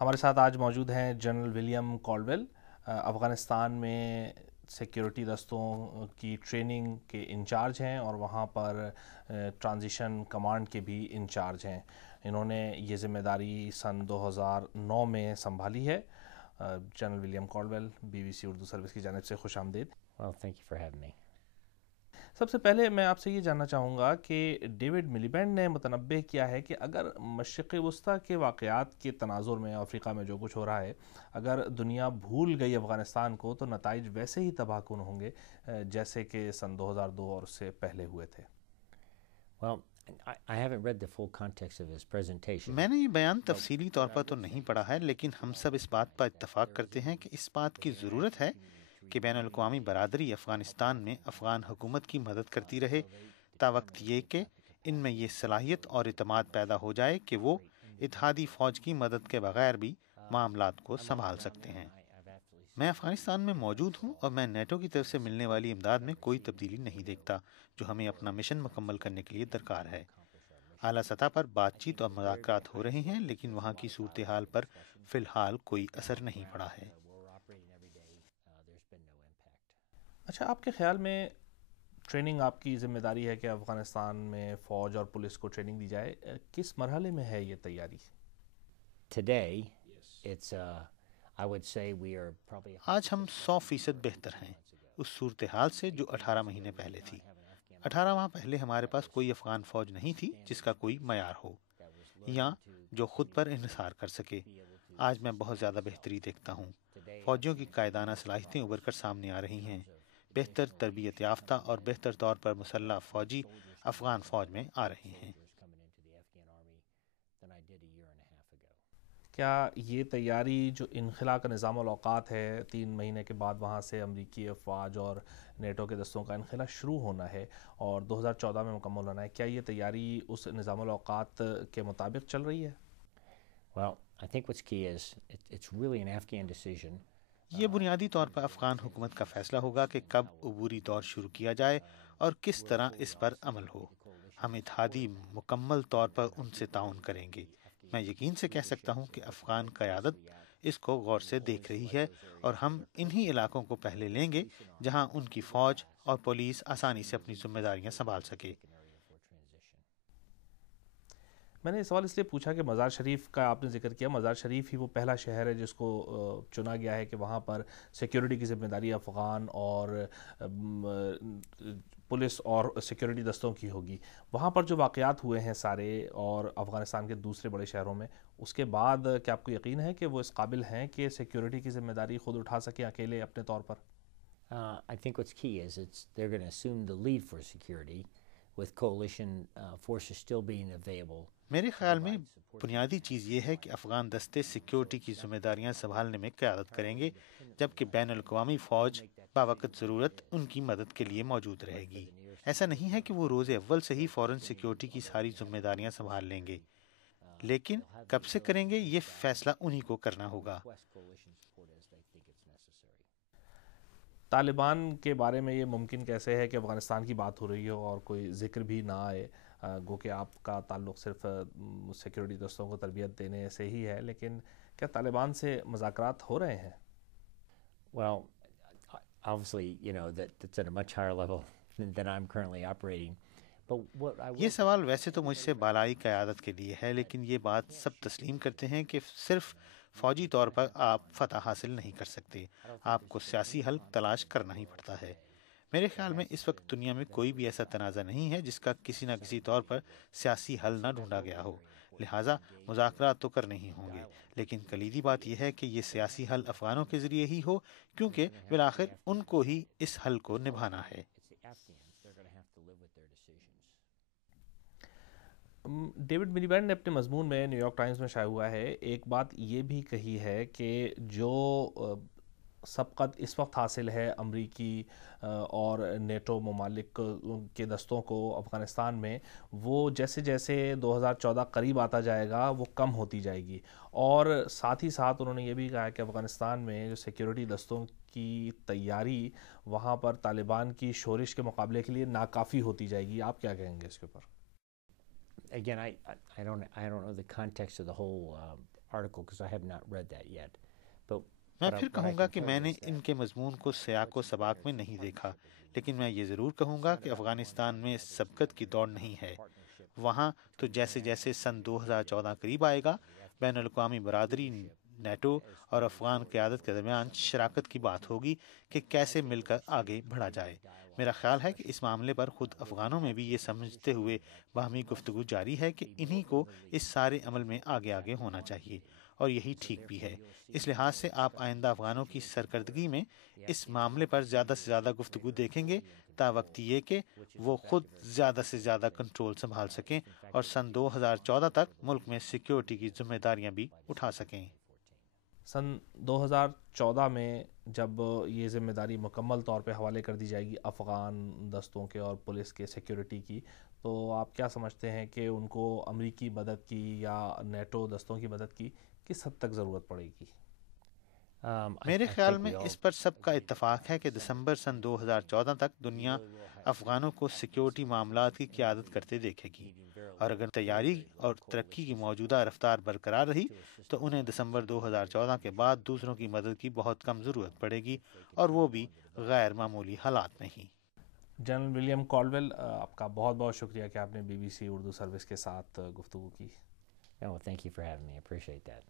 ہمارے ساتھ آج موجود ہیں جنرل ولیم کالویل، افغانستان میں سیکیورٹی دستوں کی ٹریننگ کے انچارج ہیں اور وہاں پر ٹرانزیشن کمانڈ کے بھی انچارج ہیں۔ انہوں نے یہ ذمہ داری سن 2009 میں سنبھالی ہے۔ General William Caldwell, BBC Urdu service کی جانب سے خوش آمدید۔ Well, thank you for having me. سب سے پہلے میں آپ سے یہ جاننا چاہوں گا کہ ڈیوڈ ملیبینڈ نے متنبہ کیا ہے کہ اگر مشرق وسطیٰ کے واقعات کے تناظر میں افریقہ میں جو کچھ ہو رہا ہے، اگر دنیا بھول گئی افغانستان کو تو نتائج ویسے ہی تباہ کن ہوں گے جیسے کہ سن 2002 اور اس سے پہلے ہوئے تھے۔ Well, I haven't read the full context of his presentation. میں نے یہ بیان تفصیلی طور پر تو نہیں پڑھا ہے، لیکن ہم سب اس بات پر اتفاق کرتے ہیں کہ اس بات کی ضرورت ہے کہ بین الاقوامی برادری افغانستان میں افغان حکومت کی مدد کرتی رہے تا وقت یہ کہ ان میں یہ صلاحیت اور اعتماد پیدا ہو جائے کہ وہ اتحادی فوج کی مدد کے بغیر بھی معاملات کو سنبھال سکتے ہیں۔ میں افغانستان میں موجود ہوں اور میں نیٹو کی طرف سے ملنے والی امداد میں کوئی تبدیلی نہیں دیکھتا جو ہمیں اپنا مشن مکمل کرنے کے لیے درکار ہے۔ اعلیٰ سطح پر بات چیت اور مذاکرات ہو رہے ہیں، لیکن وہاں کی صورتحال پر فی الحال کوئی اثر نہیں پڑا ہے۔ اچھا، آپ کے خیال میں ٹریننگ آپ کی ذمہ داری ہے کہ افغانستان میں فوج اور پولیس کو ٹریننگ دی جائے، کس مرحلے میں ہے یہ تیاری؟ Today, it's, I would say we are probably... آج ہم 100% بہتر ہیں اس صورتحال سے جو 18 مہینے پہلے تھی۔ 18 ماہ پہلے ہمارے پاس کوئی افغان فوج نہیں تھی جس کا کوئی معیار ہو یا جو خود پر انحصار کر سکے۔ آج میں بہت زیادہ بہتری دیکھتا ہوں۔ فوجیوں کی قائدانہ صلاحیتیں ابھر کر سامنے آ رہی ہیں۔ بہتر تربیت یافتہ اور بہتر طور پر مسلح فوجی افغان فوج میں آ رہے ہیں۔ کیا یہ تیاری جو انخلا کا نظام الاوقات ہے، 3 مہینے کے بعد وہاں سے امریکی افواج اور نیٹو کے دستوں کا انخلا شروع ہونا ہے اور 2014 میں مکمل ہونا ہے، کیا یہ تیاری اس نظام الاوقات کے مطابق چل رہی ہے؟ Well, I think what's key is it's really an Afghan decision. یہ بنیادی طور پر افغان حکومت کا فیصلہ ہوگا کہ کب عبوری دور شروع کیا جائے اور کس طرح اس پر عمل ہو۔ ہم اتحادی مکمل طور پر ان سے تعاون کریں گے۔ میں یقین سے کہہ سکتا ہوں کہ افغان قیادت اس کو غور سے دیکھ رہی ہے اور ہم انہی علاقوں کو پہلے لیں گے جہاں ان کی فوج اور پولیس آسانی سے اپنی ذمہ داریاں سنبھال سکے۔ میں نے یہ سوال اس لیے پوچھا کہ مزار شریف کا آپ نے ذکر کیا، مزار شریف ہی وہ پہلا شہر ہے جس کو چنا گیا ہے کہ وہاں پر سیکیورٹی کی ذمہ داری افغان اور پولیس اور سیکیورٹی دستوں کی ہوگی۔ وہاں پر جو واقعات ہوئے ہیں سارے اور افغانستان کے دوسرے بڑے شہروں میں، اس کے بعد کیا آپ کو یقین ہے کہ وہ اس قابل ہیں کہ سیکیورٹی کی ذمہ داری خود اٹھا سکیں اکیلے اپنے طور پر؟ I think what's key is they're going to assume the lead for security with coalition forces still being available. میرے خیال میں بنیادی چیز یہ ہے کہ افغان دستے سیکیورٹی کی ذمہ داریاں سنبھالنے میں قیادت کریں گے، جبکہ بین الاقوامی فوج باوقت ضرورت ان کی مدد کے لیے موجود رہے گی۔ ایسا نہیں ہے کہ وہ روز اول سے ہی فوراً سیکیورٹی کی ساری ذمہ داریاں سنبھال لیں گے، لیکن کب سے کریں گے یہ فیصلہ انہی کو کرنا ہوگا۔ طالبان کے بارے میں یہ ممکن کیسے ہے کہ افغانستان کی بات ہو رہی ہو اور کوئی ذکر بھی نہ آئے؟ گو کہ آپ کا تعلق صرف سیکیورٹی دستوں کو تربیت دینے سے ہی ہے، لیکن کیا طالبان سے مذاکرات ہو رہے ہیں؟ Well, obviously, that's at a much higher level than I'm currently operating. But what I یہ سوال ویسے تو مجھ سے بالائی قیادت کے لیے ہے، لیکن یہ بات سب تسلیم کرتے ہیں کہ صرف فوجی طور پر آپ فتح حاصل نہیں کر سکتے، آپ کو سیاسی حل تلاش کرنا ہی پڑتا ہے۔ میرے خیال میں اس وقت دنیا میں کوئی بھی ایسا تنازع نہیں ہے جس کا کسی نہ کسی طور پر سیاسی حل نہ ڈھونڈا گیا ہو، لہٰذا مذاکرات تو کرنے ہی ہوں گے، لیکن کلیدی بات یہ ہے کہ یہ سیاسی حل افغانوں کے ذریعے ہی ہو، کیونکہ بالآخر ان کو ہی اس حل کو نبھانا ہے۔ ڈیوڈ ملیبینڈ نے اپنے مضمون میں نیو یارک ٹائمز میں شائع ہوا ہے، ایک بات یہ بھی کہی ہے کہ جو سبقت اس وقت حاصل ہے امریکی اور نیٹو ممالک کے دستوں کو افغانستان میں، وہ جیسے جیسے 2014 قریب آتا جائے گا وہ کم ہوتی جائے گی، اور ساتھ ہی ساتھ انہوں نے یہ بھی کہا کہ افغانستان میں جو سیکیورٹی دستوں کی تیاری وہاں پر طالبان کی شورش کے مقابلے کے لیے ناکافی ہوتی جائے گی۔ آپ کیا کہیں گے اس کے اوپر؟ Again, I don't know the context of the whole article because I have not read that yet. But میں what پھر I کہوں گا can کہ tell میں you نے is that ان کے مضمون کو سیاق و سباق میں نہیں دیکھا، لیکن میں یہ ضرور کہوں گا کہ افغانستان میں سبقت کی دوڑ نہیں ہے۔ وہاں تو جیسے جیسے سن 2014 قریب آئے گا، بین الاقوامی برادری، نیٹو اور افغان قیادت کے درمیان شراکت کی بات ہوگی کہ کیسے مل کر آگے بڑھا جائے۔ میرا خیال ہے کہ اس معاملے پر خود افغانوں میں بھی یہ سمجھتے ہوئے باہمی گفتگو جاری ہے کہ انہی کو اس سارے عمل میں آگے آگے ہونا چاہیے، اور یہی ٹھیک بھی ہے۔ اس لحاظ سے آپ آئندہ افغانوں کی سرکردگی میں اس معاملے پر زیادہ سے زیادہ گفتگو دیکھیں گے، تا وقت یہ کہ وہ خود زیادہ سے زیادہ کنٹرول سنبھال سکیں اور سن 2014 تک ملک میں سیکیورٹی کی ذمہ داریاں بھی اٹھا سکیں۔ سن 2014 میں جب یہ ذمہ داری مکمل طور پہ حوالے کر دی جائے گی افغان دستوں کے اور پولیس کے سیکیورٹی کی، تو آپ کیا سمجھتے ہیں کہ ان کو امریکی مدد کی یا نیٹو دستوں کی مدد کی کس حد تک ضرورت پڑے گی؟ میرے خیال میں اس پر سب کا اتفاق ہے کہ دسمبر سن 2014 تک دنیا افغانوں کو سیکیورٹی معاملات کی قیادت کرتے دیکھے گی، اور اگر تیاری اور ترقی کی موجودہ رفتار برقرار رہی تو انہیں دسمبر 2014 کے بعد دوسروں کی مدد کی بہت کم ضرورت پڑے گی، اور وہ بھی غیر معمولی حالات میں ہی۔ جنرل ولیم کالویل، آپ کا بہت بہت شکریہ کہ آپ نے BBC اردو سروس کے ساتھ گفتگو کی۔ Oh, thank you for having me. I appreciate that.